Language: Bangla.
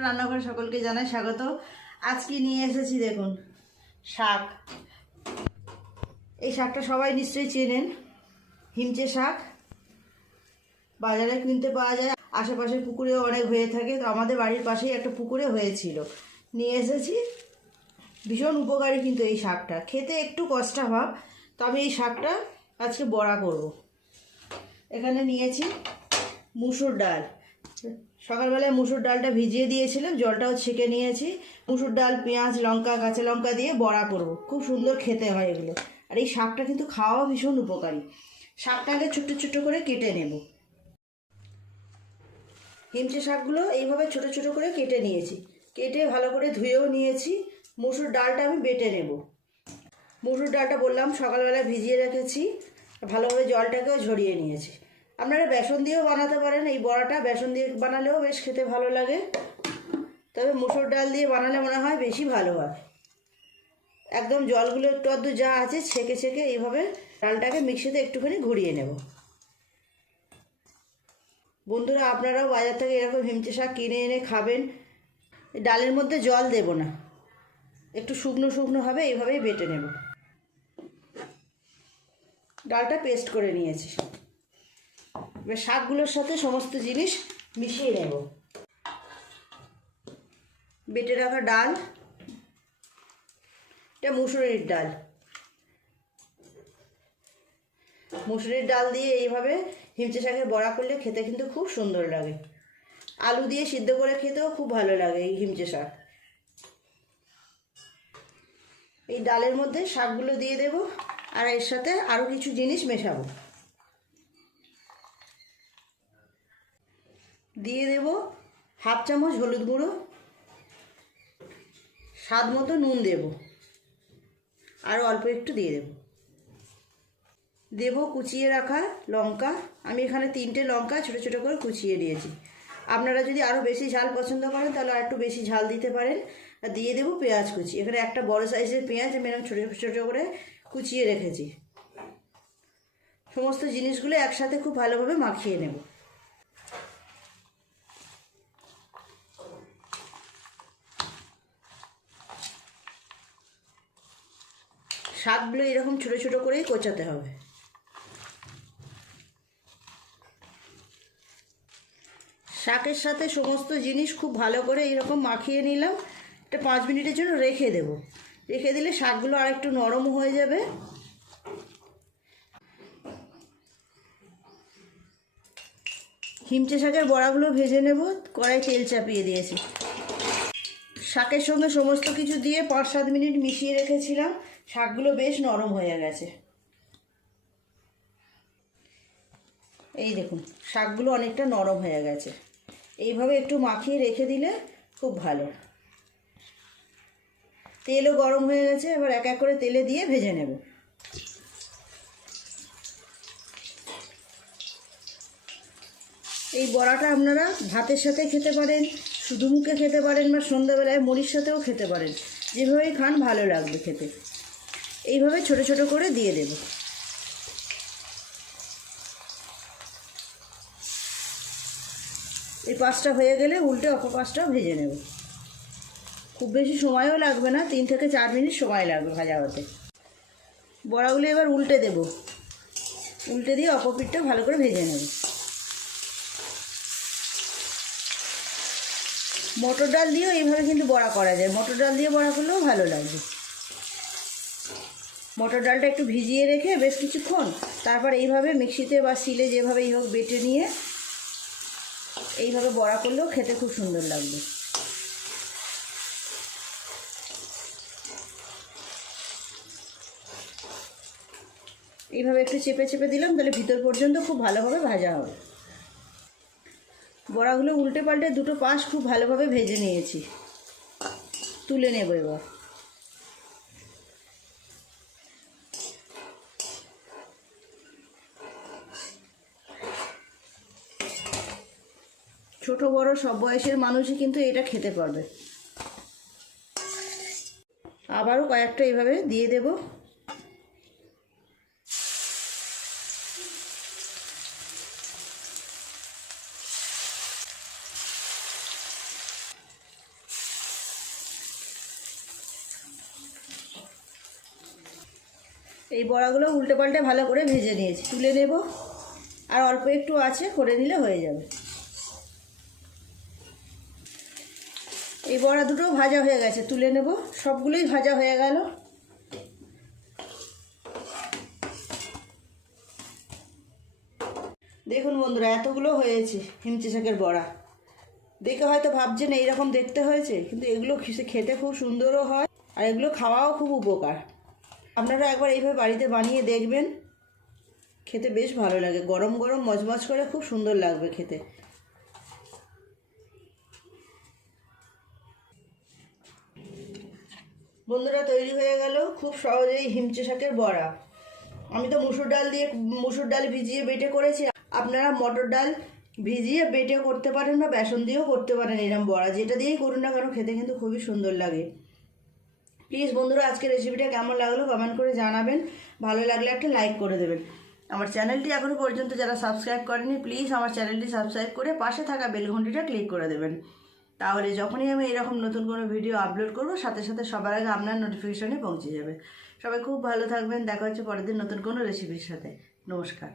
রান্নাঘরে সকলকে জানাই স্বাগত। আজকে নিয়ে এসেছি দেখুন শাক। এই শাকটা সবাই নিশ্চয়ই চেনেন, হিমচে শাক। বাজারে কিনতে পাওয়া যায়, আশেপাশের পুকুরেও অনেক হয়ে থাকে। তো আমাদের বাড়ির পাশেই একটা পুকুরে হয়েছিল, নিয়ে এসেছি। ভীষণ উপকারী কিন্তু এই শাকটা, খেতে একটু কষ্টা ভাব। তো আমি এই শাকটা আজকে বড়া করব। এখানে নিয়েছি মুসুর ডাল। সকালবেলায় মুসুর ডালটা ভিজিয়ে দিয়েছিলাম, জলটাও ছেঁকে নিয়েছি। মুসুর ডাল, পেঁয়াজ, লঙ্কা, কাঁচা লঙ্কা দিয়ে বড়া করব। খুব সুন্দর খেতে হয় এগুলো। আর এই শাকটা কিন্তু খাওয়া ভীষণ উপকারী। শাকটাকে ছোট্ট ছোট্ট করে কেটে নেব। হিমচে শাকগুলো এইভাবে ছোট ছোট করে কেটে নিয়েছি, কেটে ভালো করে ধুয়েও নিয়েছি। মুসুর ডালটা আমি বেটে নেব। মুসুর ডালটা বললাম সকালবেলা ভিজিয়ে রেখেছি, ভালোভাবে জলটাকেও ঝরিয়ে নিয়েছি। আপনারা বেসন দিয়েও বানাতে পারেন। এই বড়াটা বেসন দিয়ে বানালেও বেশ খেতে ভালো লাগে, তবে মুসুর ডাল দিয়ে বানালে মনে হয় বেশি ভালো হয়। একদম জলগুলো একটু আধটু যা আছে ছেঁকে ছেঁকে এইভাবে ডালটাকে মিক্সিতে একটুখানি ঘুরিয়ে নেব। বন্ধুরা, আপনারাও বাজার থেকে এরকম হিমচে শাক কিনে এনে খাবেন। ডালের মধ্যে জল দেব না, একটু শুকনো শুকনো হবে, এইভাবেই বেটে নেব। ডালটা পেস্ট করে নিয়েছি, এবার শাকগুলোর সাথে সমস্ত জিনিস মিশিয়ে নেব। বেটে রাখা ডাল, এটা মুসুরির ডাল। মুসুরির ডাল দিয়ে এইভাবে হিমচে শাকের বড়া করলে খেতে কিন্তু খুব সুন্দর লাগে। আলু দিয়ে সিদ্ধ করে খেতেও খুব ভালো লাগে এই হিমচে শাক। এই ডালের মধ্যে শাকগুলো দিয়ে দেব, আর এর সাথে আরও কিছু জিনিস মেশাবো। দিয়ে দেব হাফ চামচ হলুদ গুঁড়ো, স্বাদ মতো নুন দেব, আর অল্প একটু দিয়ে দেব কুচিয়ে রাখা লঙ্কা। আমি এখানে 3টে লঙ্কা ছোটো ছোটো করে কুচিয়ে নিয়েছি। আপনারা যদি আরও বেশি ঝাল পছন্দ করেন তাহলে আর একটু বেশি ঝাল দিতে পারেন। আর দিয়ে দেবো পেঁয়াজ কুচি। এখানে একটা বড় সাইজের পেঁয়াজ আমি এরকম ছোটো ছোটো করে কুচিয়ে রেখেছি। সমস্ত জিনিসগুলো একসাথে খুব ভালোভাবে মাখিয়ে নেব। শাকগুলো এরকম ছোটো ছোটো করেই কোচাতে হবে। শাকের সাথে সমস্ত জিনিস খুব ভালো করে এরকম মাখিয়ে নিলাম। এটা 5 মিনিটের জন্য রেখে দেব। রেখে দিলে শাকগুলো আর একটু নরম হয়ে যাবে। হিমচে শাকের বড়াগুলো ভেজে নেব। কড়াই তেল চাপিয়ে দিয়েছি। শাকের সঙ্গে সমস্ত কিছু দিয়ে 5-7 মিনিট মিশিয়ে রেখেছিলাম। শাকগুলো বেশ নরম হয়ে গেছে। এই দেখুন, শাকগুলো অনেকটা নরম হয়ে গেছে। এইভাবে একটু মাখিয়ে রেখে দিলে খুব ভালো। তেলও গরম হয়ে গেছে, এবার এক এক করে তেলে দিয়ে ভেজে নেব। এই বড়াটা আপনারা ভাতের সাথে খেতে পারেন, শুধু মুখে খেতে পারেন, বা সন্ধ্যাবেলায় মুড়ির সাথেও খেতে পারেন। যেভাবেই খান ভালো লাগবে খেতে। এইভাবে ছোট ছোট করে দিয়ে দেব। এই পাঁচটা হয়ে গেলে উল্টে অপর পাঁচটাও ভেজে নেব। খুব বেশি সময়ও লাগবে না, 3 থেকে 4 মিনিট সময় লাগবে ভাজা হতে। বড়াগুলো এবার উল্টে দেব। উল্টে দিয়ে অপর পিঠটা ভালো করে ভেজে নেব। মটর ডাল দিয়েও এইভাবে কিন্তু বড়া করা যায়। মটর ডাল দিয়ে বড়া করলেও ভালো লাগবে। মটর ডালটা একটু ভিজিয়ে রেখে বেশ কিছুক্ষণ, তারপর এইভাবে মিক্সিতে বা শিলে যেভাবেই হোক বেটে নিয়ে এইভাবে বড়া করলেও খেতে খুব সুন্দর লাগবে। এইভাবে একটু চেপে চেপে দিলাম, তাহলে ভিতর পর্যন্ত খুব ভালোভাবে ভাজা হবে। বড়াগুলো উল্টে পাল্টে দুটো পাশ খুব ভালোভাবে ভেজে নিয়েছি। তুলে নেব এবার। ছোট বড় সব বয়সের মানুষই কিন্তু এটা খেতে পারবে। আবারও কয়েকটা এইভাবে দিয়ে দেব। এই বড়াগুলো উল্টে পাল্টে ভালো করে ভেজে নিয়েছি, তুলে নেব। আর অল্প একটু আছে, করে নিলে হয়ে যাবে। এই বড়া দুটো ভাজা হয়ে গেছে, তুলে নেব। সবগুলোই ভাজা হয়ে গেল। দেখুন বন্ধুরা, এতগুলো হয়েছে হিমচে শাকের বড়া। দেখে হয়তো ভাবছেন এইরকম দেখতে হয়েছে, কিন্তু এগুলো খেতে খুব সুন্দরও হয়, আর এগুলো খাওয়াও খুব উপকার। আপনারা একবার এইভাবে বাড়িতে বানিয়ে দেখবেন, খেতে বেশ ভালো লাগে। গরম গরম মচমচ করে খুব সুন্দর লাগবে খেতে। বন্ধুরা, তৈরি হয়ে গেল খুব সহজেই হিমচে শাকের বড়া। আমি তো মুসুর ডাল ভিজিয়ে বেটে করেছি। আপনারা মটর ডাল ভিজিয়ে বেটে করতে পারেন বা বেসন দিয়েও করতে পারেন এরম বড়া। যেটা দিয়েই করুন না কেন, খেতে কিন্তু খুবই সুন্দর লাগে। প্লিজ বন্ধুরা, আজকের রেসিপিটা কেমন লাগলো কমেন্ট করে জানাবেন। ভালো লাগলে একটা লাইক করে দেবেন। আমার চ্যানেলটি এখনও পর্যন্ত যারা সাবস্ক্রাইব করেনি, প্লিজ আমার চ্যানেলটি সাবস্ক্রাইব করে পাশে থাকা বেল ঘন্টিটা ক্লিক করে দেবেন। তাহলে যখনই আমি এরকম নতুন কোনো ভিডিও আপলোড করব, সাথে সাথে সবার আগে আপনার নোটিফিকেশনে পৌঁছে যাবে। সবাই খুব ভালো থাকবেন। দেখা হচ্ছে পরের দিন নতুন কোনো রেসিপির সাথে। নমস্কার।